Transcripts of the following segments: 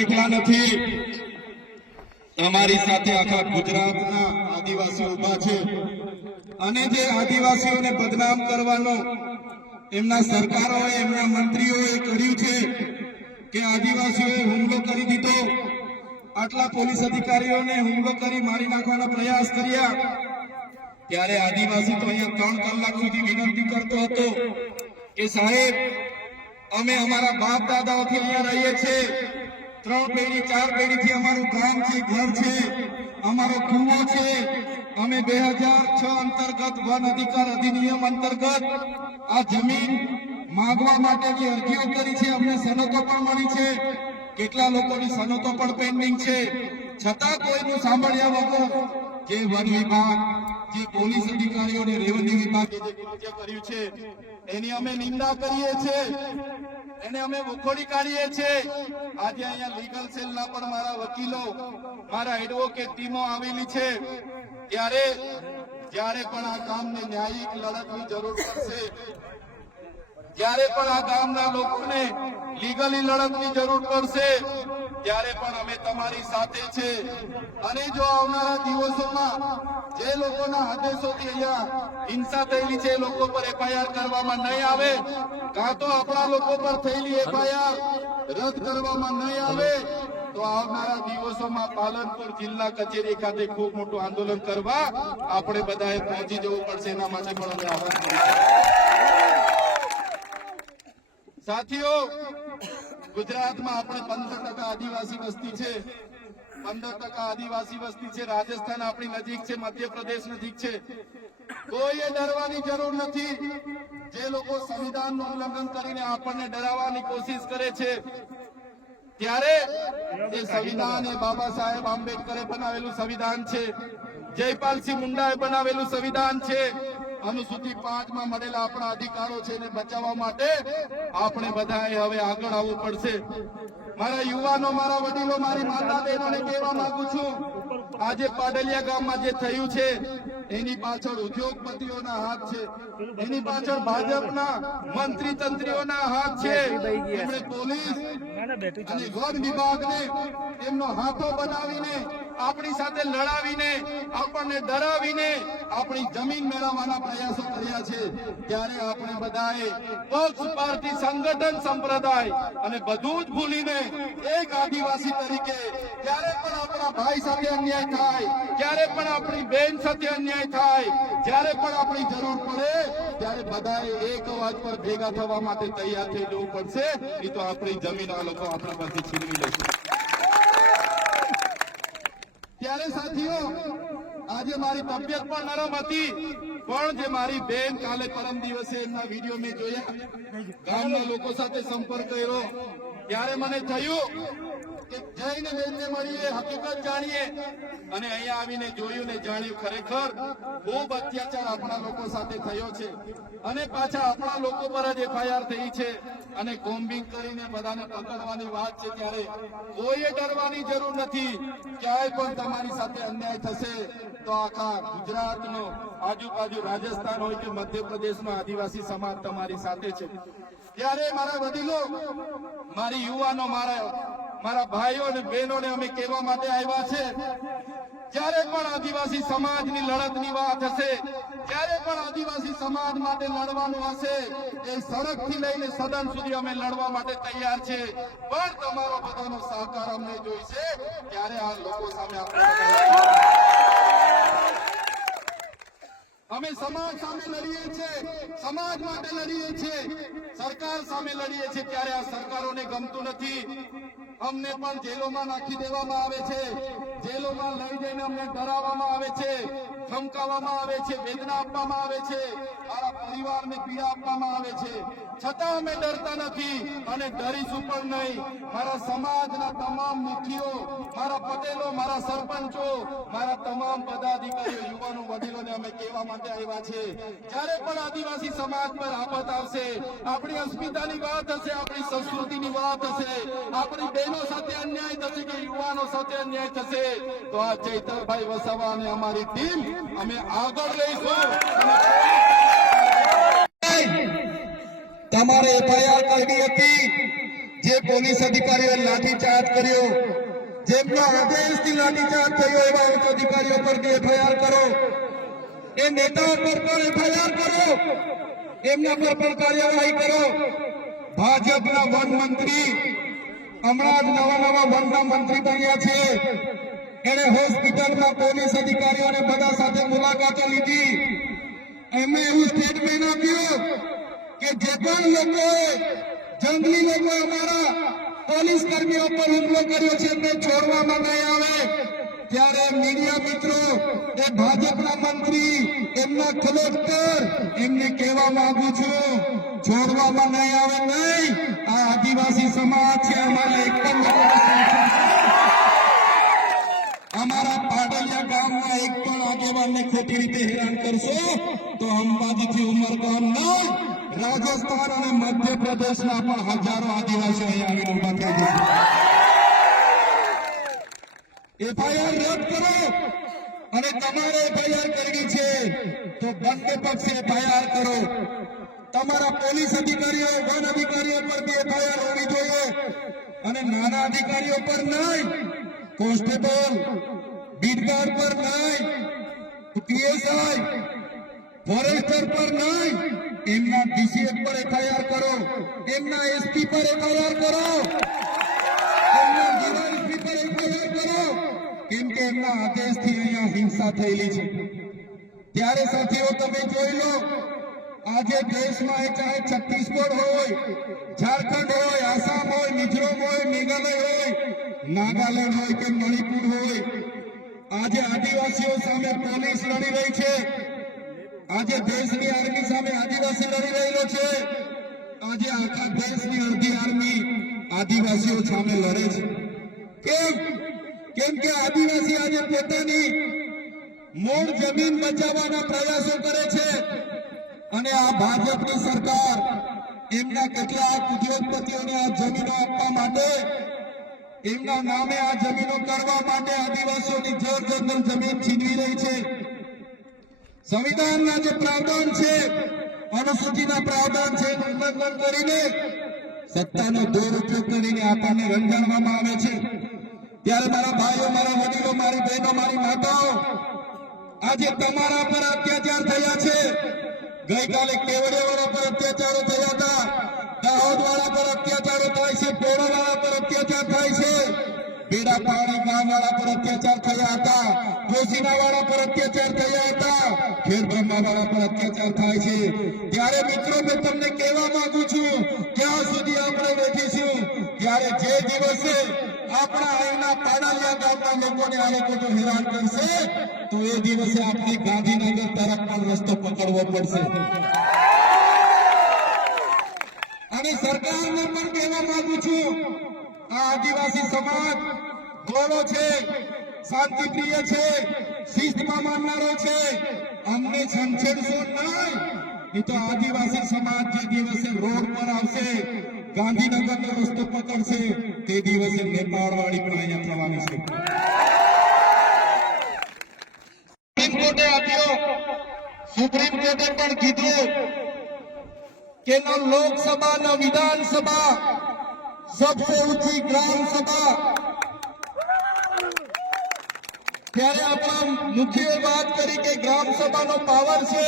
એકલા નથી. તમારી સાથે આખા ગુજરાતના આદિવાસીઓ ઊભા છે. અને જે આદિવાસીઓને બદનામ કરવાનો એમના સરકારોએ, એમના મંત્રીઓએ કર્યું છે કે આદિવાસીઓએ હુમલો કરી દીધો. આટલા પોલીસ અધિકારીઓને હુમલો કરી મારી નાખવાના પ્રયાસ કર્યા. ત્યારે આદિવાસી તો અહીંયા ત્રણ કલાક સુધી વિનંતી કરતો હતો કે સાહેબ, અમે અમારા બાપ દાદાઓથી અહીંયા રહીએ છીએ. ત્રણ પેઢી, ચાર પેઢીથી અમારું ગામ છે, ઘર છે, અમારો કુવો છે. અમે બે હજાર છ અંતર્ગત વન અધિકાર અધિનિયમ અંતર્ગત આ જમીન માગવા માટેની અરજીઓ કરી છે, અમને સનતો પણ મળી છે. કેટલા લોકોની સનતો પણ પેન્ડિંગ છે. છતાં કોઈનું સાંભળ્યા વગર જે વન વિભાગ જે પોલીસ અધિકારીઓ અને રેવન્યુ વિભાગે જે કૃત્ય કર્યું છે, એની અમે નિંદા કરીએ છીએ એને અમે વખોડી કાઢીએ છીએ આજે અહીંયા લીગલ સેલના પણ મારા વકીલો, મારા એડવોકેટ ટીમો આવેલી છે. ત્યારે, જ્યારે પણ આ કામને ન્યાયિક લડતની જરૂર પડશે, જ્યારે પણ આ ગામના લોકોને લીગલી લડતની જરૂર પડશે ત્યારે પણ અમે તમારી સાથે છે. અને જો આવનારા દિવસોમાં જે લોકોના આદેશોથી અહીંયા હિંસા થયેલી છે લોકો પર એફઆઈઆર કરવામાં નહીં આવે, કાં તો આપણા લોકો પર થયેલી એફઆઈઆર રદ કરવામાં નહીં આવે, તો આવનારા દિવસોમાં પાલનપુર જિલ્લા કચેરી ખાતે ખૂબ મોટું આંદોલન કરવા આપણે બધાએ પહોંચી જવું પડશે. એના માટે પણ અમે આહવાન સાથીઓ ગુજરાતમાં આપણે પંદર ટકા આદિવાસી વસ્તી છે. પંદર ટકા આદિવાસી વસ્તી છે. રાજસ્થાન આપણી નજીક છે, મધ્યપ્રદેશ નજીક છે. કોઈએ ડરવાની જરૂર નથી. જે લોકો સંવિધાનનું ઉલ્લંઘન કરીને આપણને ડરાવવાની કોશિશ કરે છે, ત્યારે એ સંવિધાન એ બાબા સાહેબ આંબેડકરે બનાવેલું સંવિધાન છે. જયપાલસિંહ મુંડાએ બનાવેલું સંવિધાન છે. અનુસૂચિ પાંચમાં મળેલા આપણા અધિકારો છે એને બચાવવા માટે આપણે બધાએ હવે આગળ આવવું પડશે. મારા યુવાનો મારા વડીલો મારી માતા બહેનોને કહેવા માંગુ છું આજે પાડલિયા ગામમાં જે થયું છે એની પાછળ ઉદ્યોગપતિઓના હાથ છે એની પાછળ ભાજપના મંત્રી તંત્રીઓના હાથ છે. એમણે પોલીસ અને વન વિભાગને એમનો હાથો બનાવીને આપણી સાથે લડાવીને આપણને ડરાવીને આપણી જમીન મેળવવાના પ્રયાસો કર્યા છે. ત્યારે આપણે બધાએ પક્ષ પાર્ટી સંગઠન સંપ્રદાય અને બધું જ ભૂલીને એક આદિવાસી તરીકે ક્યારે પણ આપણા ભાઈ સાથે અન્યાય થાય ક્યારે પણ આપણી બેન સાથે અન્યાય થાય જ્યારે પણ આપણી જરૂર પડે ત્યારે બધાએ એક અવાજ પર ભેગા થવા માટે તૈયાર થઈ જવું પડશે. નહીં તો આપણી જમીન આ લોકો આપણા પાસે છીનવી લેશે. ત્યારે સાથીઓ, આજે મારી તબિયત પણ નરમ હતી. પણ જે મારી બેન કાલે પરમ દિવસે એમના વીડિયો મેં જોયા. ગામના લોકો સાથે સંપર્ક કર્યો. ત્યારે મને થયું કે જઈને બેનને મળીએ, હકીકત જાણીએ. અને અહીંયા આવીને જોયું ને જાણ્યું ખરેખર ખૂબ અત્યાચાર આપણા લોકો સાથે થયો છે. અને પાછા આપણા લોકો પર જ એફઆઈઆર થઈ છે. અને કોમ્બિંગ કરીને બધાને પકડવાની વાત છે ત્યારે કોઈએ ડરવાની જરૂર નથી. ક્યાંય પણ તમારી સાથે અન્યાય થશે તો આખા ગુજરાતનો આજુબાજુ રાજસ્થાન હોય કે મધ્યપ્રદેશનો આદિવાસી સમાજ તમારી સાથે છે. ત્યારે મારા વડીલો, મારી યુવાનો, મારા મારા ભાઈઓ અને બહેનોને અમે કહેવા માટે આવ્યા છે. જ્યારે પણ આદિવાસી સમાજની લડતની વાત હશે, જ્યારે પણ આદિવાસી સમાજ માટે લડવાનું હશે, એ સડકથી લઈને સદન સુધી અમે લડવા માટે તૈયાર છે. પણ તમારો બધાનો સહકાર અમને જોઈશે ત્યારે આ લોકો સામે આપણે અમે સમાજ સામે લડીએ છીએ, સમાજ માટે લડીએ છીએ. સરકાર સામે લડીએ છીએ, ત્યારે આ સરકારોને ગમતું નથી. અમને પણ જેલોમાં નાખી દેવામાં આવે છે. જેલોમાં લઈ જઈને અમને ડરાવવામાં આવે છે, ધમકાવવામાં આવે છે, વેદના આપવામાં આવે છે. મારા પરિવારને પીડા આપવામાં આવે છે. છતાં અમે ડરતા નથી અને ડરીશું પણ નહીં. મારા સમાજના તમામ મુખીઓ મારા પટેલો, મારા સરપંચો, મારા તમામ પદાધિકારીઓ, યુવાનો, વડીલોને અમે કહેવા માટે આવ્યા છે. જ્યારે પણ આદિવાસી સમાજ પર આફત આવશે, આપણી અસ્મિતાની વાત હશે, આપણી સંસ્કૃતિની વાત હશે, આપણી બહેનો સાથે અન્યાય થશે કે યુવાનો સાથે અન્યાય થશે, તો આ ચૈતરભાઈ વસાવા અને અમારી ટીમ અમે આગળ લઈશું તમારે એફઆઈઆર કરવી હતી. જે પોલીસ અધિકારીઓએ લાઠીચાર્જ કર્યો. જેમના આદેશથી લાઠીચાર્જ થયો એવા ઉચ્ચ અધિકારીઓ પર એફઆઈઆર કરો. એ નેતાઓ પર પણ એફઆઈઆર કરો. એમના પર પણ કાર્યવાહી કરો. ભાજપના વન મંત્રી હમણાં જ નવા નવા વનના મંત્રી બન્યા છે. એને હોસ્પિટલમાં પોલીસ અધિકારીઓને બધા સાથે મુલાકાતો લીધી. એમણે એવું સ્ટેટમેન્ટ આપ્યું કે જે પણ લોકોએ, જંગલી લોકો અમારા પોલીસ કર્મીઓ પર હુમલો કર્યો છે તે છોડવામાં નહીં આવે. ત્યારે મીડિયા મિત્રો, એ ભાજપના મંત્રી, એમના કલેક્ટર, એમને કહેવા માંગુ છું, છોડવામાં નહીં આવે નહીં. આ આદિવાસી સમાજ છે, અમારા એક પણ લોકોને સંરક્ષણ અમારા પાટલિયા ગામમાં એક પણ આગેવાનને ખોટી રીતે હેરાન કરશો, તો અંબાજીથી ઉમરગામ નહીં રાજસ્થાન અને મધ્યપ્રદેશના પણ હજારો આદિવાસીઓ અહીંયા આવીને ઊભા થઈ ગયા એફઆઈઆર રદ કરો. અને તમારે એફઆઈઆર કરવી છે, તો બંને પક્ષે એફઆઈઆર કરો. તમારા પોલીસ અધિકારીઓ, વન અધિકારીઓ પર બી એફઆઈઆર હોવી જોઈએ અને નાના અધિકારીઓ પર નહીં. કોન્સ્ટેબલ બીટગાર્ડ પર નહીં. પીએસઆઈ ફોરેસ્ટર પર નહીં. એમના ડીસીએસ પર એફઆઈઆર કરો. એમના એસપી પર એફઆઈઆર કરો. એમના ડીવાયએસપી પર એફઆઈઆર કરો. કેમ કે એમના આદેશથી અહીંયા હિંસા થયેલી છે. ત્યારે સાથીઓ, તમે જોઈ લો, આજે દેશમાં એ ચાહે છત્તીસગઢ હોય, ઝારખંડ હોય, આસામ હોય, મિઝોરમ હોય, મેઘાલય હોય, નાગાલેન્ડ હોય કે મણિપુર હોય, આજે આદિવાસીઓ સામે પોલીસ લડી રહી છે. આજે દેશની આર્મી સામે આદિવાસી લડી રહેલો છે. આજે આખા દેશની અડધી આર્મી આદિવાસીઓ સામે લડે છે. કેમ? કેમ કે આદિવાસી આજે પોતાની મૂળ જમીન બચાવવાના પ્રયાસો કરે છે અને આ ભાજપની સરકાર એમના કેટલાક ઉદ્યોગપતિઓને આ જમીનો આપવા માટે, એમના નામે આ જમીનો કરવા માટે આદિવાસીઓની જંગલ જમીન છીનવી રહી છે. સંવિધાનના જે પ્રાવધાન છે, અનુસૂચિના પ્રાવધાન છે, ઉલ્લંઘન કરીને સત્તાનો દુરુપયોગ કરીને આપણને રંજાડવામાં આવે છે. ત્યારે મારા ભાઈઓ, મારા વડીલો, મારી બહેનો, મારી માતાઓ, આજે તમારા પર અત્યાચાર થયા છે. ગઈકાલે કેવડિયાવાળા પર અત્યાચારો થયા હતા. દાહોદ વાળા પર અત્યાચારો થાય છે. પોળા વાળા પર અત્યાચાર થાય છે. પીડા પાણી ગામ વાળા પર અત્યાચાર થયા હતા. કોશીના વાળા પર અત્યાચાર થયા હતા. ખેર બ્રહ્મા વાળા પર અત્યાચાર થાય છે. ત્યારે મિત્રો મેં તમને કહેવા માંગુ છું ક્યાં સુધી આપણે બેઠીશું ત્યારે જે દિવસે આપણા અહીંના પાડાલિયા ગામના લોકોને આ લોકો જો હેરાન કરશે, તો એ દિવસે આપણે ગાંધીનગર તરફ પણ રસ્તો પકડવો પડશે. અને સરકારને પણ કહેવા માંગુ છું, આ આદિવાસી સમાજ ગોળો છે, શાંતિપ્રિય છે શિસ્તમાં માનનારો છે. અમને છંછેડશો નહીં. એ તો આદિવાસી સમાજ જે દિવસે રોડ પર આવશે, ગાંધીનગરનો રસ્તો પકડશે, તે દિવસે નેપાળ વાળી પણ અહીંયા થવાની છે. સુપ્રીમ કોર્ટે આપ્યો. સુપ્રીમ કોર્ટે પણ કીધું કે લોકસભા ન વિધાનસભા સબસે ઊંચી ગ્રામ સભા ત્યારે આપણા મુખ્ય વાત કરી કે ગ્રામ સભાનો પાવર છે.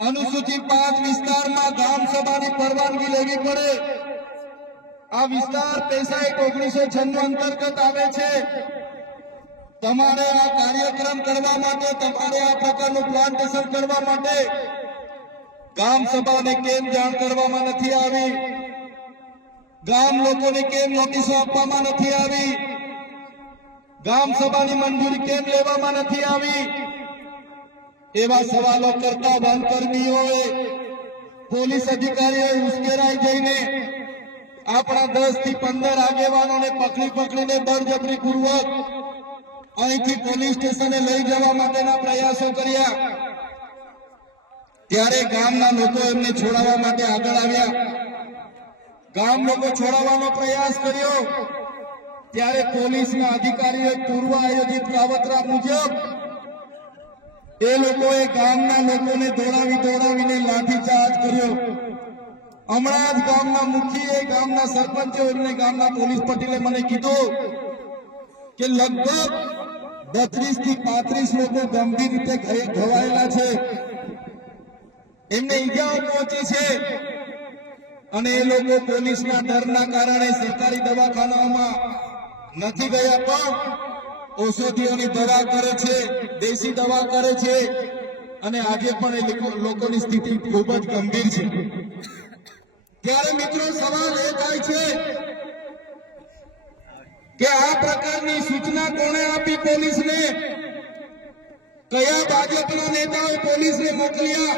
અનુસૂચિત પાંચ વિસ્તારમાં ગ્રામ સભાની પરવાનગી લેવી પડે. આ વિસ્તાર પૈસા એક ઓગણીસો છન્નું અંતર્ગત આવે છે. તમારે આ કાર્યક્રમ કરવા માટે, તમારે આ પ્રકારનું પ્લાન્ટેશન કરવા માટે ગામ સભાને કેમ જાણ કરવામાં નથી આવી? ગામ લોકોને કેમ નોટિસો આપવામાં નથી આવી? ગામ સભાની મંજૂરી કેમ લેવામાં નથી આવી? એવા સવાલો કરતા વનકર્મીઓએ, પોલીસ અધિકારીઓએ ઉશ્કેરાઈ જઈને આપણા દસથી પંદર આગેવાનોને પકડી પકડીને બળજબરી પૂર્વક અહીંથી પોલીસ સ્ટેશને લઈ જવા માટેના પ્રયાસો કર્યા. ત્યારે ગામના લોકો એમને છોડાવવા માટે આગળ આવ્યા. ગામ લોકો છોડાવવાનો પ્રયાસ કર્યો. ત્યારે પોલીસના અધિકારીઓએ પૂર્વ આયોજિત કાવતરા મુજબ એ લોકોએ ગામના લોકોને દોડાવી દોડાવીને લાઠીચાર્જ કર્યો. હમણાં જ ગામના મુખીએ, ગામના સરપંચે એમને ગામના પોલીસ પટેલે મને કીધું કે લગભગ બત્રીસથી પાંત્રીસ લોકો ગંભીર રીતે ઘવાયેલા છે. એમને ઈજાઓ પહોંચી છે અને એ લોકો પોલીસના ડરના કારણે સરકારી દવાખાનાઓમાં નથી ગયા પણ ઔષધિઓની દવા કરે છે, દેશી દવા કરે છે. અને આજે પણ એ લોકોની સ્થિતિ ખૂબ જ ગંભીર છે. ત્યારે મિત્રો સવાલ એ થાય છે કે આ પ્રકારની સૂચના કોણે આપી પોલીસને? કયા ભાજપના નેતાઓ પોલીસને મોકલ્યા?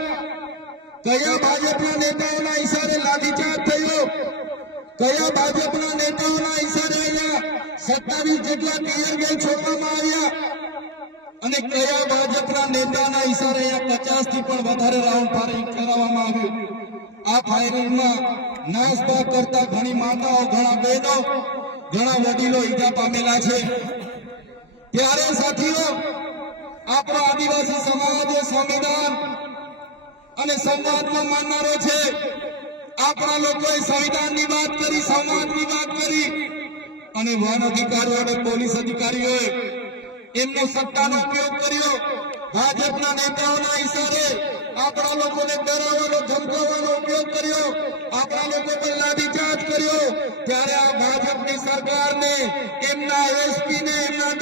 કયા ભાજપના નેતાઓના ઈશારે લાઠીચાર્જ થયો? કયા ભાજપના નેતાઓના ઈશારે અહીંયા સત્તાવીસ જેટલા ટીયર ગેલ છોડવામાં આવ્યા. અને કયા ભાજપના નેતાના ઈશારે અહીંયા પચાસથી પણ વધારે રાઉન્ડ ફાયરિંગ કરાવવામાં આવ્યું. આ ફાયરિંગમાં નાસભાગ કરતા ઘણી માતાઓ, ઘણા બહેનો, ઘણા વડીલો ઈજા પામેલા છે. ત્યારે સાથીઓ, આપણો આદિવાસી સમાજ સંવિધાન અને સંવાદમાં માનનારો છે. આપણા લોકોએ સંવિધાનની વાત કરી સંવાદની વાત કરી. અને વન અધિકારીઓ અને પોલીસ અધિકારીઓએ એમનો સત્તાનો ઉપયોગ કર્યો. ભાજપના નેતાઓના ઈશારે આપણા લોકોને ડરાવવાનો, ધમકાવવાનો ઉપયોગ કર્યો. આપણા લોકો પર લાઠીચાર્જ કર્યો. ત્યારે આ ભાજપની સરકારને, એમના એસપી ને એમના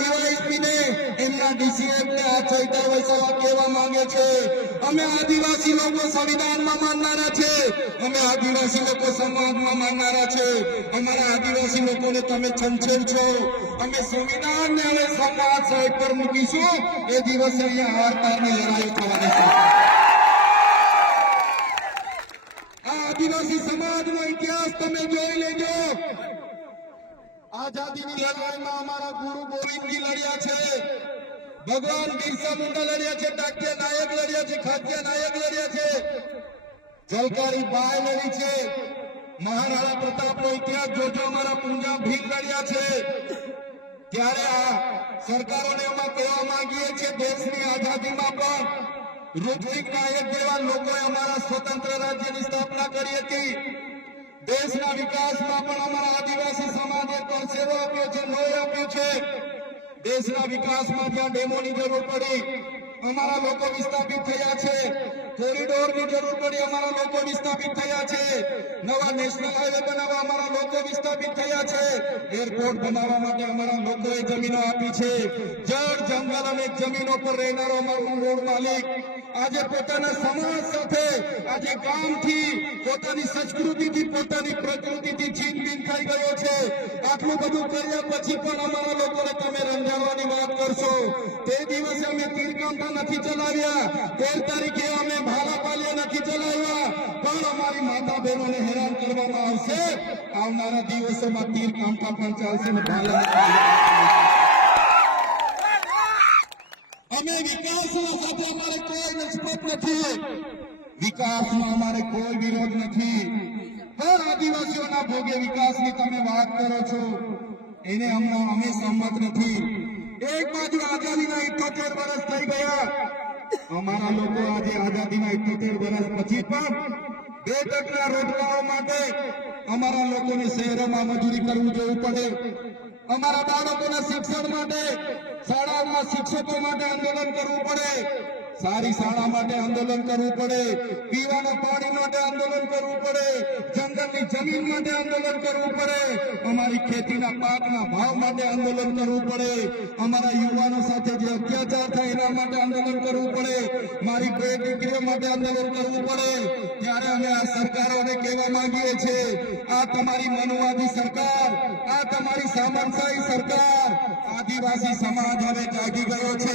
આદિવાસી સમાજમાં માનનારા તમે છંછેડ છો. સમાજ સાઈડ ઇતિહાસ તમે જોઈ લેજો. આઝાદીની લડાઈમાં અમારા ગુરુ ગોવિંદજી લડ્યા છે. ભગવાન બિરસા મુંડા લડ્યા છે ડાક્ટર નાયક લડ્યા છે ખાદ્ય નાયક લડ્યા છે. જલકારી બાય લડી છે, મહારાણા પ્રતાપનો ઇતિહાસ જોજો, અમારા પૂંજા ભીમ લડ્યા છે. ત્યારે આ સરકારોને અમે કહેવા માંગીએ છીએ, દેશની આઝાદીમાં પણ ઋત્વિક નાયક જેવા લોકોએ અમારા સ્વતંત્ર રાજ્યની સ્થાપના કરી હતી. દેશના વિકાસમાં પણ અમારા આદિવાસી સમાજે પરસેવો આપ્યો છે, લોહી આપ્યું છે. દેશના વિકાસમાં જ્યાં ડેમોની જરૂર પડી. અમારા લોકો વિસ્થાપિત થયા છે. કોરિડોરની જરૂર પડી અમારા લોકો વિસ્થાપિત થયા છે. નવા નેશનલ હાઈવે બનાવવા અમારા લોકો વિસ્થાપિત થયા છે. એરપોર્ટ બનાવવા માટે અમારા લોકોએ જમીનો આપી છે. જળ જંગલ અને જમીનો પર રહેનારો અમારો મૂળ માલિક આજે પોતાના સમાજ સાથે, આજે ગામથી પોતાની સંસ્કૃતિથી, પોતાની પ્રકૃતિથી છીનબીન થઈ ગયો છે. આટલું બધું કર્યા પછી પણ અમારા લોકોને તમે રંજાવવાની વાત કરશો. તે દિવસે અમે તીરકાંઠા નથી ચલાવ્યા. તેર તારીખે અમે ભાલાપાલિયા નથી ચલાવ્યા. પણ અમારી માતા બહેનોને હેરાન કરવામાં આવશે. આવનારા દિવસોમાં તીરકાંઠા પણ ચાલશે ને ભાલા અમે વિકાસના સાથે અમારે કોઈ નિસ્બત નથી. વિકાસમાં અમારે કોઈ વિરોધ નથી. પણ આદિવાસીઓના ભોગે વિકાસની તમે વાત કરો છો. એને હમણાં અમે સંમત નથી. એક બાજુ આઝાદીના ઇઠોતેર વર્ષ થઈ ગયા. અમારા લોકો આજે આઝાદીના ઇઠોતેર વર્ષ પછી પણ બે ટકના રોજગારો માટે અમારા લોકોને શહેરોમાં મજૂરી કરવું જવું પડે. અમારા બાળકોના શિક્ષણ માટે શાળાઓમાં શિક્ષકો માટે આંદોલન કરવું પડે. સારી શાળા માટે આંદોલન કરવું પડે, પીવાના પાણી માટે આંદોલન કરવું પડે, જંગલની જમીન માટે આંદોલન કરવું પડે, અમારી ખેતીના પાકના ભાવ માટે આંદોલન કરવું પડે, અમારા યુવાનો સાથે જે અત્યાચાર થાય એના માટે આંદોલન કરવું પડે, મારી બે દીકરીઓ માટે આંદોલન કરવું પડે. ત્યારે અમે આ સરકારોને કહેવા માંગીએ છીએ, આ તમારી મનુવાદી સરકાર, આ તમારી સામંતશાહી સરકાર આદિવાસી સમાજ હવે જાગી ગયો છે.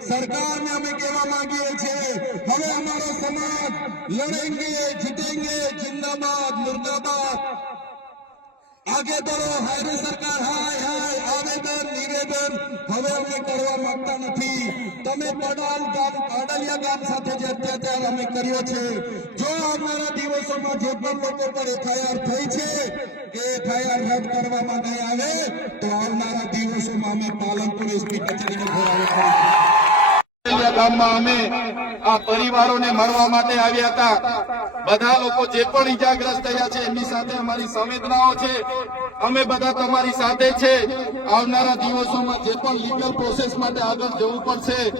સરકારને અમે કહેવા માંગીએ છીએ, હવે અમારો સમાજ લડેંગે, જીતેંગે, જિંદાબાદ, મુર્દાબાદ. આગે બળો હારે સરકાર, હાય હાય. આવેદન નિવેદન હવે અમે કરવા માંગતા નથી. તમે પડાલ ગામ, કાડલિયા ગામ સાથે જે અત્યાચાર અમે કર્યો છે, જો આવનારા દિવસોમાં જે લોકો પર એફઆઈઆર થઈ છે કરવામાં નહીં આવે, તો આવનારા દિવસોમાં અમે પાલનપુર એસપી કચેરીને કરીશું ગામમાં અમે આ પરિવારોને મળવા માટે આવ્યા હતા. બધા લોકો જે પણ ઈજાગ્રસ્ત થયા છે, એમની સાથે અમારી સંવેદનાઓ છે. અમે બધા તમારી સાથે છે. આવનારા દિવસોમાં જે પણ લીગલ પ્રોસેસ માટે આગળ જવું પડશે,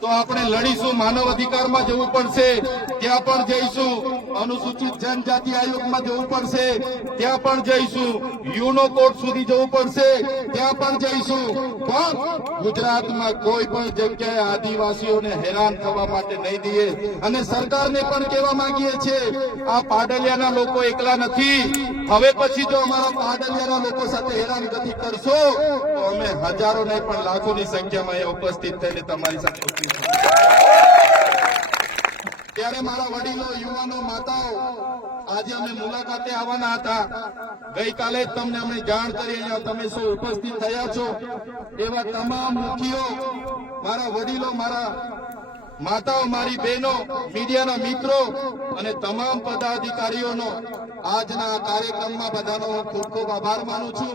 તો આપણે લડીશું. માનવ અધિકારમાં જવું પડશે. ત્યાં પણ જઈશું. અનુસૂચિત જનજાતિ આયોગમાં જવું પડશે. ત્યાં પણ જઈશું. યુનો કોર્ટ સુધી જવું પડશે. ત્યાં પણ જઈશું. પણ ગુજરાતમાં કોઈ પણ જગ્યાએ આદિવાસીઓને હેરાન થવા માટે નહીં દઈએ. અને સરકારને પણ કહેવા માંગીએ છીએ, આ પાડલિયાના લોકો એકલા નથી. હવે પછી જો અમારા પાડલિયાના લોકો સાથે હેરાનગતિ કરશો, તો અમે હજારો નહીં પણ લાખોની સંખ્યામાં એ ઉપસ્થિત થઈને તમારી સાથે. ત્યારે મારા વડીલો, યુવાનો, માતાઓ, આજે અમે મુલાકાતે આવવાના હતા. ગઈકાલે જ તમને અમે જાણ કરી અહીંયા તમે સૌ ઉપસ્થિત થયા છો. એવા તમામ મુખીઓ, મારા વડીલો, મારા માતાઓ, મારી બહેનો, મીડિયાના મિત્રો અને તમામ પદાધિકારીઓનો આજના કાર્યક્રમમાં બધાનો ખૂબ ખૂબ આભાર માનું છું.